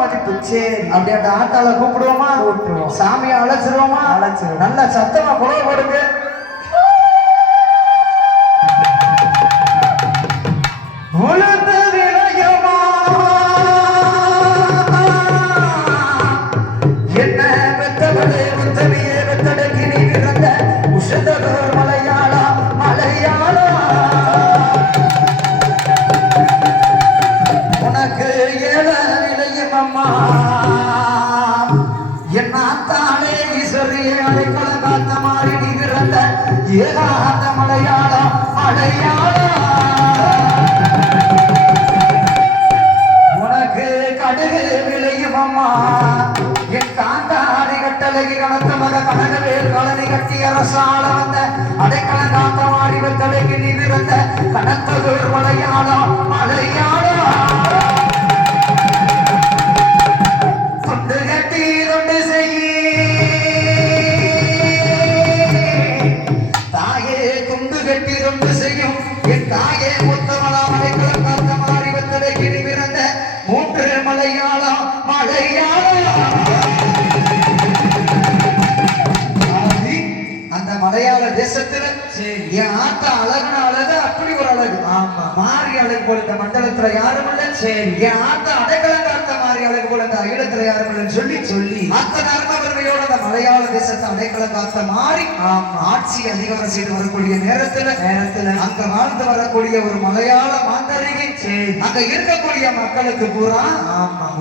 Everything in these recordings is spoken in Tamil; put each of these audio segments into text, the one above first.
மதிப்பு. சரி, அப்படியே அந்த ஆட்டால கூப்பிடுவோமா? சாமியை அழைச்சிருவோமா? அழைச்சிருவோம். நல்ல சத்தமா குழந்தை போடுங்க. ஏகாந்த மலையாளம் உனக்கு கடுகு விளையும் அம்மா என் காந்தாரி கட்டளகி கணத்த மக கனகவேல் கலனி கட்டி அரசால வந்த அடைக்கல காத்த மாறி வெத்தலைக்கு நீ விருந்த கனத்ததொரு மலையாளம் தொண்டு கட்டி தொண்டு செய்ய தொண்டு செய்யும் என் தாயே முத்தமலா மலைக்களம் காத்த மாறி வத்தலை கிணி பிறந்த மூன்று மலையாளம் அந்த மலையாள தேசத்துல என் ஆத்த அழகுன அழகு அப்படி ஒரு அழகு. ஆமா, மாறி அழகு போல இந்த மண்டலத்துல யாரும் இல்ல. சரி, என் ஆத்த அடைக்கலம் காத்த மாறி அழகு போல இந்த அகிலத்துல யாரும் இல்லைன்னு சொல்லி அத்தனை அருமவர்மையோட அந்த மலையாள தேசத்தை அடைக்கலம் காத்த மாறி ஆட்சி அதிகாரம் செய்து வரக்கூடிய நேரத்துல அங்க வாழ்ந்து வரக்கூடிய ஒரு மலையாள மாந்தரிகை அங்க இருக்கக்கூடிய மக்களுக்கு பூரா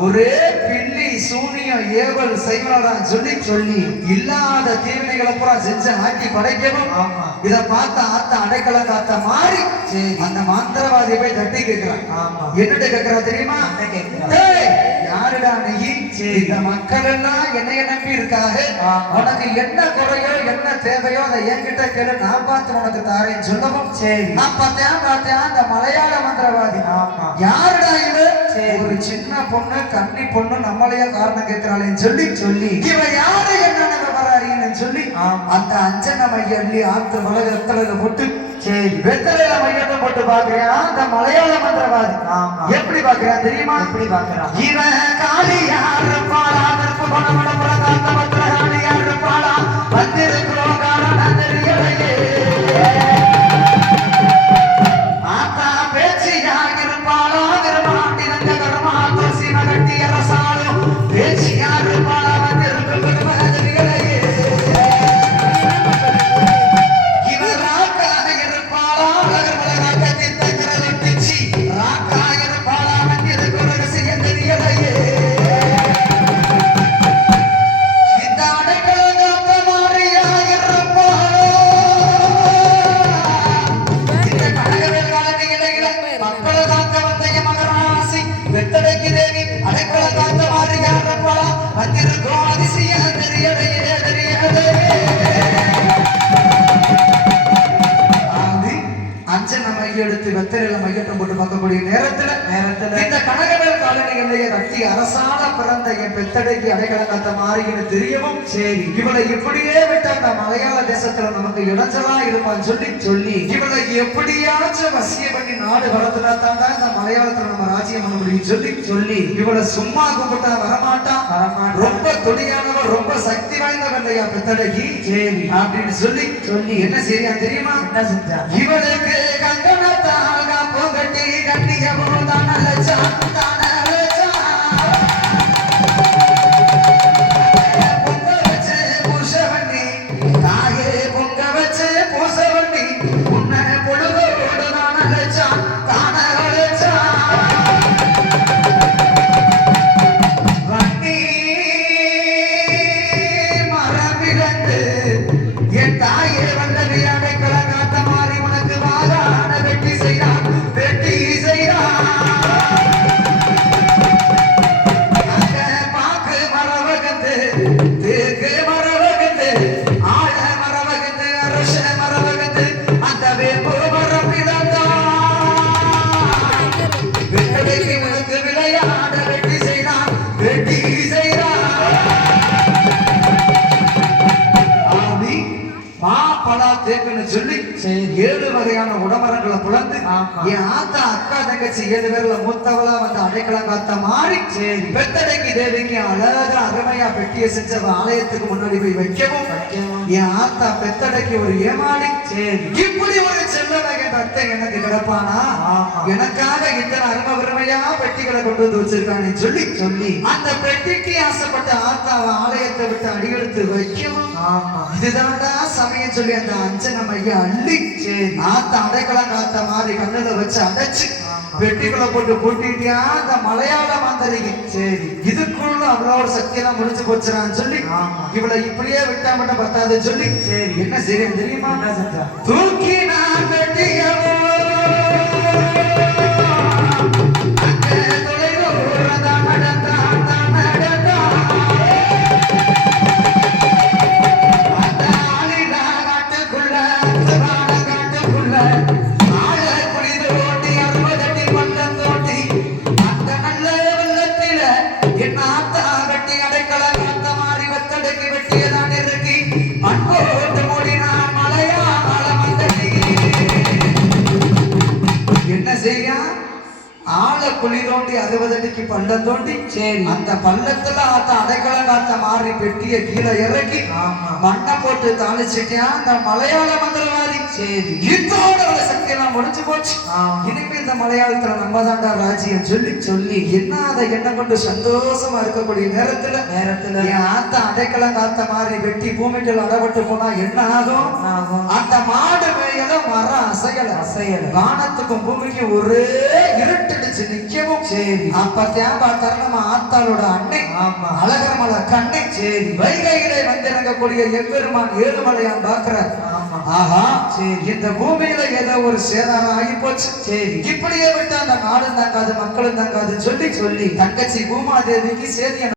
ஒரே பில்லி சூனியம் ஏவல் செய்வனா சொல்லி இல்லாத தீவினைகளை பூரா செஞ்சு ஆக்கி படைக்கவும் இத பார்த்த ஆத்த அடைக்கலம் காத்த மாறி அந்த மந்திரவாதியை போய் தட்டி கேட்கிறான். என்னட்டு கேட்கிறா தெரியுமா? யாருடா நீ? இந்த மக்கள் எல்லாம் என்னைய நம்பி இருக்காக, உனக்கு என்ன குறையோ என்ன தேவையோ அதை என்கிட்ட கேளு, நான் பார்த்து உனக்கு தாரேன்னு சொல்லவும் நான் பார்த்தேன் அந்த மலையாள மந்திரவாதி. யாருடா இது? ஒரு சின்ன பொண்ணு கன்னி பொண்ணு நம்மளைய காரணம் கேட்கிறாளேன்னு சொல்லி இவ யாரு என்ன வராருன்னு சொல்லி அந்த அஞ்சன மையல்லி ஆத்து மலை வெத்தலையில போட்டு வெத்தலையில மையத்தை போட்டு பாக்குறியா அந்த மலையாள மந்திரவாதி. எப்படி பாக்குறான் தெரியுமா? எப்படி பாக்குறான்? இவன் காளியா இருப்பாளா, நெருப்பு கொண்ட காத்த மந்திர காளியா இருப்பாளா, வந்திருக்கிறோம் காரணம் தெரியலையே, ஆத்தா பேச்சியா இருப்பாளா, விரும்பாண்டி நஞ்ச கருமா துளசி மகட்டி அரசாலும் பேச்சியா இருப்பாளா, வந்திருக்கும் தெரியலையே, எடுத்து வெத்தலையில மையட்டம் போட்டு பார்க்கக்கூடிய நேரத்துல இந்த கனகவேல் காலனிகளையே கட்டி அரசால பிறந்த என் பெத்தடைக்கு அடைக்கலம் காத்த மாறின்னு தெரியவும் இவளை இப்படியே விட்டு அந்த மலையாள தேசத்துல நமக்கு இடைஞ்சலா இருப்பான்னு சொல்லி இவளை எப்படியாச்சும் வசிய பண்ணி நாடு வளர்த்துனா தான் இந்த மலையாளத்துல நம்ம ராஜ்யம் பண்ண முடியும் சொல்லி இவளை சும்மா கும்பிட்டா வரமாட்டா, ரொம்ப துணியானவள், ரொம்ப சக்தி வாய்ந்தவன் இல்லையா பெத்தடைக்கு அப்படின்னு சொல்லி என்ன செய்யா தெரியுமா? என்ன செஞ்சா? இவளுக்கு கங்கணத்தால் காப்பம் கட்டி கட்டிய போதான் பொங்க வச்சு பூச பண்ணி தாயே பொங்க வச்சு பூச பண்ணி உன்னை பொழுதோடு தான் அழைச்சான் தான வண்டி மரபிழந்து என் தாயே வந்தது அடைக்கல காத்த மாறி உனக்கு வாரான வெட்டி செய்தான் சரி 7 வகையான உடமரங்களை புலந்து ஆமா. என் ஆத்தா அக்கா தங்கச்சி 7 பேர்ல மூத்தவளா வந்து அடைக்கலம் காத்த மாறி சரி பெத்தடைக்கு தேவிக்கு அழகா அருமையா பெட்டியை செஞ்ச ஆலயத்துக்கு முன்னாடி போய் வைக்கவும் என் ஆத்தா பெத்தடைக்கு ஒரு ஏமாளி சரி இப்படி ஒரு செல்ல வகை அத்தை எனக்கு கிடப்பானா எனக்காக இத்தனை அருமை பெருமையா பெட்டிகளை கொண்டு வந்து வச்சிருக்கானே சொல்லி சொல்லி அந்த பெட்டிக்கு ஆசைப்பட்ட ஆத்தாவை ஆலயத்தை விட்டு அடியெடுத்து வைக்கவும் இதுதான்டா சமயம் சொல்லி அந்த அஞ்சன மைய அள்ளி சரி ஆத்தா அடைக்கலம் காத்த மாதிரி கண்ணுல வச்சு அடைச்சு பெட்டிகளை போட்டு பூட்டிட்டியா அந்த மலையாள மாந்தரிகை சரி இதுக்குள்ள அவ்வளோ சக்தியெல்லாம் முடிச்சு போச்சுறான்னு சொல்லி இவளை இப்படியே விட்டா மட்டும் பத்தாது சொல்லி சரி என்ன சரி தெரியுமா என்ன செஞ்சா தூக்கி நான் பெட்டிகளோ ஆளை குழி தோண்டி 60 அடிக்கு பள்ளம் தோண்டி சரி அந்த பள்ளத்துல ஆத்த அடைக்கலம் காத்த மாறி பெட்டிய கீழே இறக்கி மண்ணை போட்டு தாளிச்சிட்டியா அந்த மலையாள மந்திரவாதி சரி இதோட சக்தியெல்லாம் முடிஞ்சு போச்சு இனிமே இந்த மலையாளத்துல நம்ம தாண்டா ராஜ்யம் சொல்லி சொல்லி என்ன அதை என்ன கொண்டு சந்தோஷமா இருக்கக்கூடிய நேரத்துல என் ஆத்த அடைக்கலம் காத்த மாதிரி வெட்டி பூமிக்குள்ள அடப்பட்டு போனா என்ன ஆகும் அந்த மாடு மேயல மரம் அசையல வானத்துக்கும் பூமிக்கும் ஒரே இருட்டடிச்சு நிக்கவும் சரி அப்பத்தான் பார்த்தாரு நம்ம ஆத்தாளோட அன்னை அழகரமலை கண்ணை சரி வைகையிலே வந்திறங்கக்கூடிய எம்பெருமான் ஏழுமலையான் பார்க்கிறார் ஆஹா சரி இந்த பூமியில ஏதோ ஒரு சேதாரம் ஆகி போச்சு சரி இப்படியே விட்டு அந்த நாடும் தங்காது மக்களும் தங்காது சொல்லி தங்கச்சி பூமாதேவிக்கு சேதிய